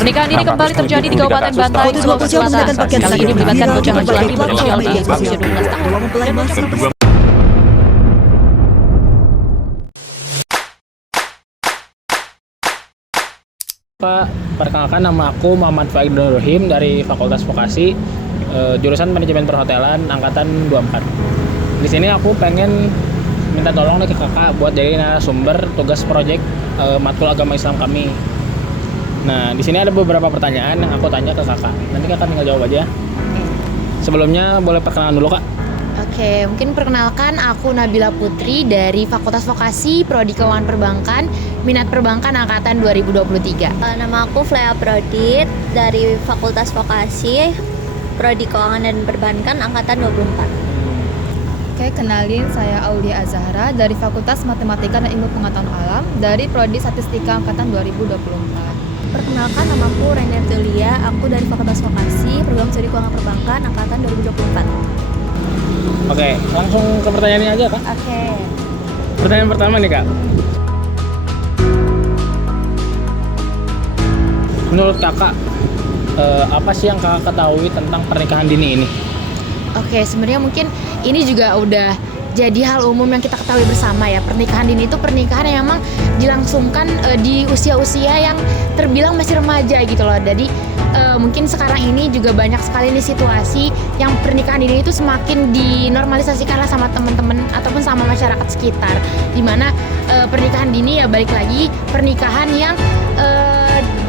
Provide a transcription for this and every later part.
Pernikahan ini kembali terjadi di Kabupaten Bantai, Sulawesi Selatan. Kali ini melibatkan bocah laki-laki berusia usia 12 tahun. Pak, perkenalkan nama aku Muhammad Faik Nurrohim dari Fakultas Vokasi, jurusan Manajemen Perhotelan angkatan 24. Di sini aku pengen minta tolong nih ke kakak buat jadi narasumber tugas proyek matkul agama Islam kami. Nah, di sini ada beberapa pertanyaan yang aku tanya ke kakak. Nanti kakak tinggal jawab aja. Sebelumnya boleh perkenalan dulu, Kak. Oke, mungkin perkenalkan aku Nabila Putri dari Fakultas Vokasi, Prodi Keuangan Perbankan, minat perbankan angkatan 2023. Nama aku Flea Prodit dari Fakultas Vokasi, Prodi Keuangan dan Perbankan angkatan 24. Oke, kenalin, saya Aulia Azahra dari Fakultas Matematika dan Ilmu Pengetahuan Alam dari Prodi Statistika angkatan 2024. Perkenalkan, nama aku Rena Tulia, aku dari Fakultas Vokasi, Program Studi Keuangan Perbankan angkatan 2024. Oke, langsung ke pertanyaannya aja, Kak. Oke. Pertanyaan pertama nih, Kak. Menurut kakak, apa sih yang kakak ketahui tentang pernikahan dini ini? Oke, sebenarnya mungkin ini juga udah jadi hal umum yang kita ketahui bersama ya. Pernikahan dini itu pernikahan yang memang dilangsungkan di usia-usia yang terbilang masih remaja gitu loh. Jadi mungkin sekarang ini juga banyak sekali nih situasi yang pernikahan dini itu semakin dinormalisasikan lah sama teman-teman ataupun sama masyarakat sekitar. Dimana pernikahan dini ya balik lagi pernikahan yang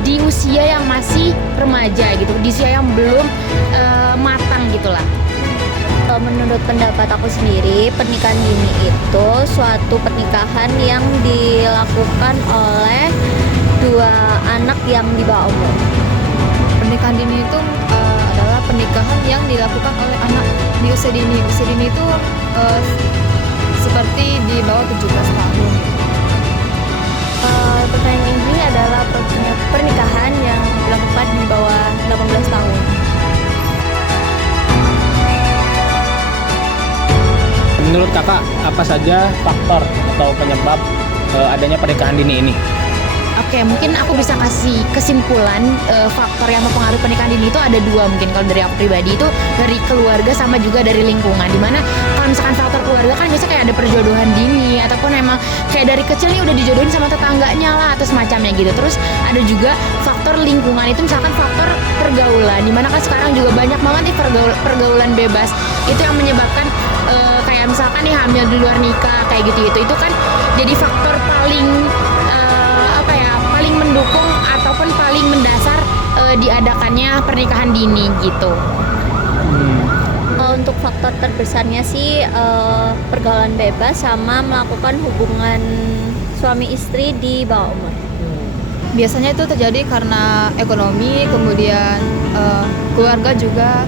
di usia yang masih remaja gitu, di usia yang belum matang gitulah. Menurut pendapat aku sendiri, pernikahan dini itu suatu pernikahan yang dilakukan oleh dua anak yang di bawah umur. Pernikahan dini itu adalah pernikahan yang dilakukan oleh anak di usia dini. Usia dini itu seperti di bawah 17 tahun. Pernikahan ini adalah pernikahan yang dilakukan di bawah 18 tahun. Menurut kakak, apa saja faktor atau penyebab adanya pernikahan dini ini? Oke, mungkin aku bisa kasih kesimpulan faktor yang mempengaruhi pernikahan dini itu ada dua mungkin. Kalau dari aku pribadi itu dari keluarga sama juga dari lingkungan. Dimana kalau misalkan faktor keluarga kan biasanya kayak ada perjodohan dini ataupun emang kayak dari kecil nih udah dijodohin sama tetangganya lah atau semacamnya gitu. Terus ada juga faktor lingkungan itu misalkan faktor pergaulan. Dimana kan sekarang juga banyak banget nih pergaulan bebas. Itu yang menyebabkan kayak misalkan nih hamil di luar nikah kayak gitu-gitu. Itu kan jadi faktor paling paling mendukung ataupun paling mendasar diadakannya pernikahan dini gitu. Untuk faktor terbesarnya sih pergaulan bebas sama melakukan hubungan suami istri di bawah umur. Biasanya itu terjadi karena ekonomi, kemudian keluarga juga,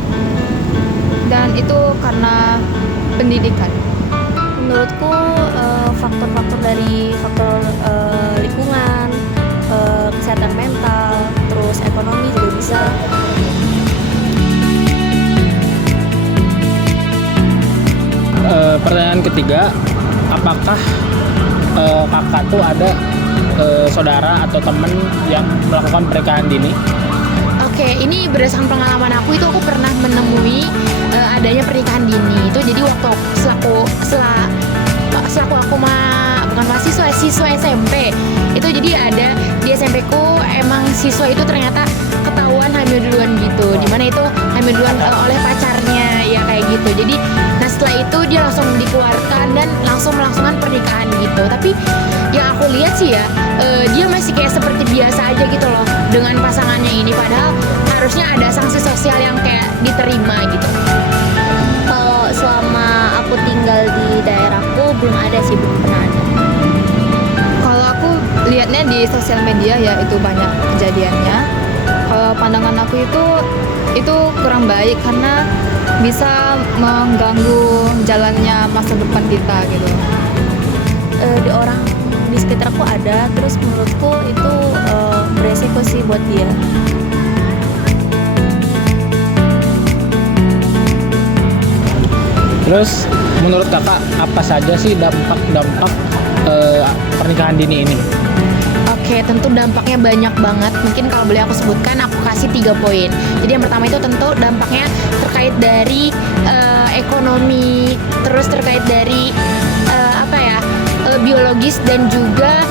dan itu karena pendidikan. Menurutku faktor-faktor dari faktor lingkungan, kesehatan mental, terus ekonomi juga bisa. Pertanyaan ketiga, apakah kakak tuh ada saudara atau teman yang melakukan pernikahan dini? Oke, ini berdasarkan pengalaman aku itu aku pernah menemui adanya pernikahan dini itu. Jadi waktu selaku aku bukan mahasiswa, siswa SMP itu, jadi ada di SMP ku emang siswa itu ternyata ketahuan hamil duluan gitu, dimana itu hamil duluan oleh pacarnya ya kayak gitu. Jadi nah setelah itu dia langsung dikeluarkan dan langsung melangsungkan pernikahan gitu. Tapi yang aku lihat sih ya dia masih kayak seperti biasa aja gitu loh dengan pasangannya ini, padahal harusnya ada sanksi sosial yang kayak diterima gitu. Kalau selama aku tinggal di daerahku belum ada sih, belum pernah ada. Kalau aku lihatnya di sosial media ya itu banyak kejadiannya. Kalau pandangan aku itu kurang baik karena bisa mengganggu jalannya masa depan kita gitu. Di orang di sekitar aku ada, terus menurutku itu beresiko sih buat dia. Terus menurut kakak apa saja sih dampak-dampak pernikahan dini ini? Oke, tentu dampaknya banyak banget. Mungkin kalau boleh aku sebutkan, aku kasih 3 poin. Jadi yang pertama itu tentu dampaknya terkait dari ekonomi, terus terkait dari biologis dan juga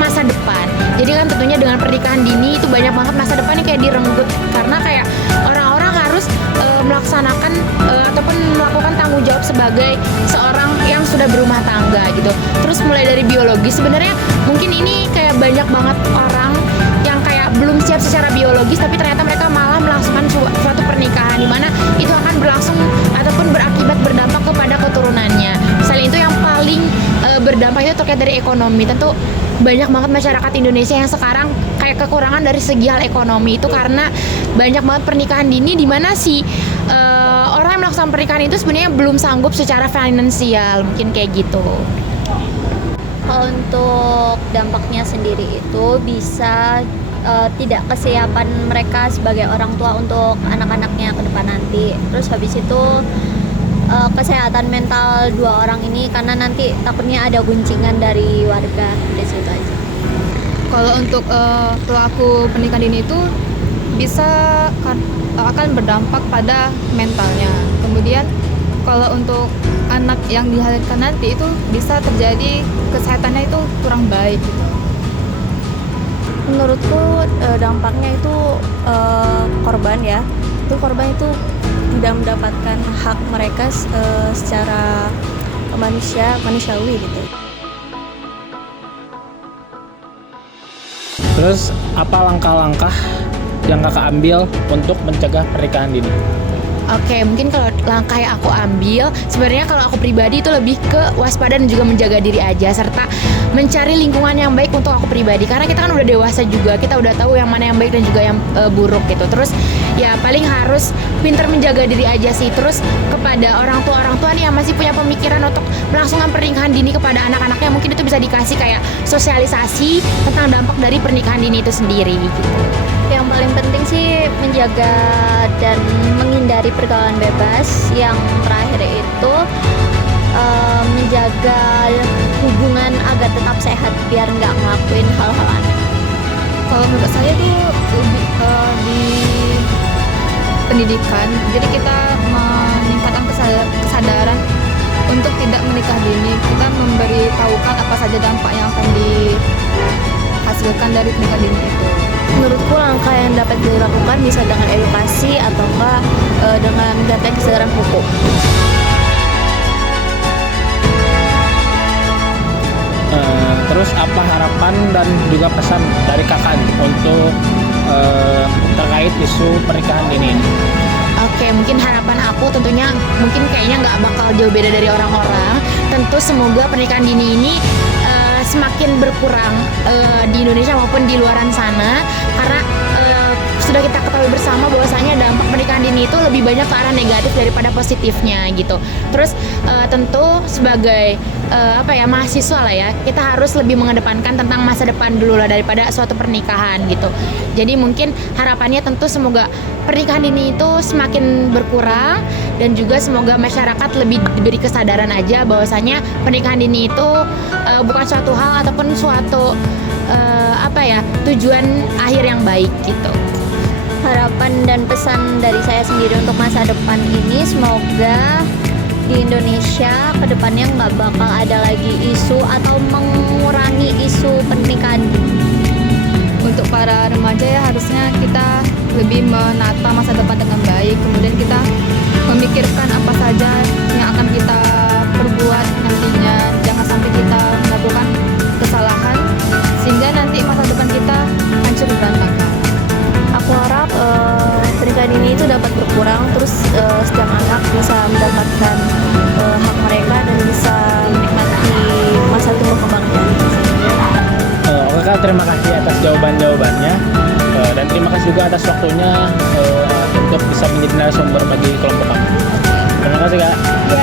masa depan. Jadi kan tentunya dengan pernikahan dini itu banyak banget masa depannya kayak direnggut, karena kayak orang-orang harus melaksanakan ataupun melakukan tanggung jawab sebagai seorang yang sudah berumah tangga gitu. Terus mulai dari biologis, sebenarnya mungkin ini kayak banyak banget orang yang kayak belum siap secara biologis, tapi ternyata mereka malah melangsungkan suatu pernikahan di mana itu akan berlangsung ataupun berakibat berdampak kepada keturunannya. Misalnya itu yang paling berdampak itu terkait dari ekonomi. Tentu banyak banget masyarakat Indonesia yang sekarang kayak kekurangan dari segi hal ekonomi, itu karena banyak banget pernikahan dini di mana orang yang melakukan pernikahan itu sebenarnya belum sanggup secara finansial, mungkin kayak gitu. Kalau untuk dampaknya sendiri itu bisa tidak kesiapan mereka sebagai orang tua untuk anak-anaknya ke depan nanti. Terus habis itu kesehatan mental 2 orang ini, karena nanti takutnya ada guncingan dari warga. Di situ aja. Kalau untuk pelaku pernikahan dini itu akan berdampak pada mentalnya. Kemudian kalau untuk anak yang dilahirkan nanti itu bisa terjadi kesehatannya itu kurang baik gitu. Menurutku dampaknya itu korban itu tidak mendapatkan hak mereka secara manusiawi gitu. Terus apa langkah-langkah yang kakak ambil untuk mencegah pernikahan dini? Oke, mungkin kalau langkah yang aku ambil, sebenarnya kalau aku pribadi itu lebih ke waspada dan juga menjaga diri aja, serta mencari lingkungan yang baik untuk aku pribadi. Karena kita kan udah dewasa juga, kita udah tahu yang mana yang baik dan juga yang buruk gitu. Terus ya paling harus pintar menjaga diri aja sih. Terus kepada orang tua nih yang masih punya pemikiran untuk melangsungkan pernikahan dini kepada anak-anaknya, mungkin itu bisa dikasih kayak sosialisasi tentang dampak dari pernikahan dini itu sendiri gitu. Yang paling penting sih menjaga dan menghindari pergaulan bebas. Yang terakhir itu menjaga hubungan agar tetap sehat biar nggak ngelakuin hal-hal aneh. Kalau menurut saya tuh lebih di pendidikan. Jadi kita meningkatkan kesadaran untuk tidak menikah dini. Kita memberitahukan apa saja dampak yang akan dihasilkan dari pernikahan dini itu. Menurutku langkah yang dapat dilakukan bisa dengan edukasi ataukah dengan mendatangkan kesadaran hukum. Terus apa harapan dan juga pesan dari kakak untuk terkait isu pernikahan dini ini? Oke, mungkin harapan aku tentunya mungkin kayaknya nggak bakal jauh beda dari orang-orang. Tentu semoga pernikahan dini ini semakin berkurang di Indonesia maupun di luaran sana, karena sudah kita ketahui bersama bahwasanya dampak pernikahan dini itu lebih banyak ke arah negatif daripada positifnya gitu. Terus tentu sebagai mahasiswa lah ya, kita harus lebih mengedepankan tentang masa depan dulu lah daripada suatu pernikahan gitu. Jadi mungkin harapannya tentu semoga pernikahan dini itu semakin berkurang, dan juga semoga masyarakat lebih diberi kesadaran aja bahwasanya pernikahan dini itu bukan suatu hal ataupun suatu tujuan akhir yang baik gitu. Harapan dan pesan dari saya sendiri untuk masa depan ini, semoga di Indonesia kedepannya nggak bakal ada lagi isu atau mengurangi isu pernikahan dini. Untuk para remaja ya harusnya kita lebih menata masa depan dengan baik. Kemudian kita memikirkan apa saja yang akan kita perbuat nantinya. Jangan sampai kita melakukan kesalahan sehingga nanti masa depan kita hancur berantakan. Aku harap pernikahan dini itu dapat berkurang, terus setiap anak bisa mendapatkan hak mereka dan bisa menikmati masa tumbuh kembangnya. Oke Kak, terima kasih atas jawabannya dan terima kasih juga atas waktunya untuk bisa menjadi narasumber bagi kelompok kami. Terima kasih Kak. Ya,